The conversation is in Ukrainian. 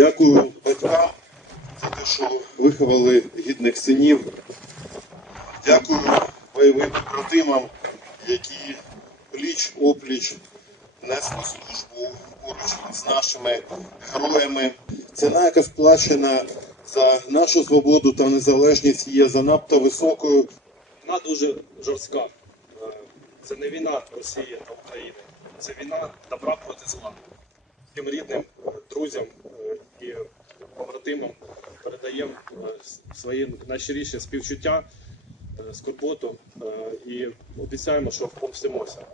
Дякую батькам за те, що виховали гідних синів. Дякую бойовим побратимам, які пліч опліч несли службу поруч з нашими героями. Ціна, яка сплачена за нашу свободу та незалежність, є занадто високою. Вона дуже жорстка. Е, Це не війна Росії та України, це війна добра проти зла. Всім рідним, друзям і побратимам передаємо е, свої найщиріші співчуття, е, скорботу е, і обіцяємо, що помстимося.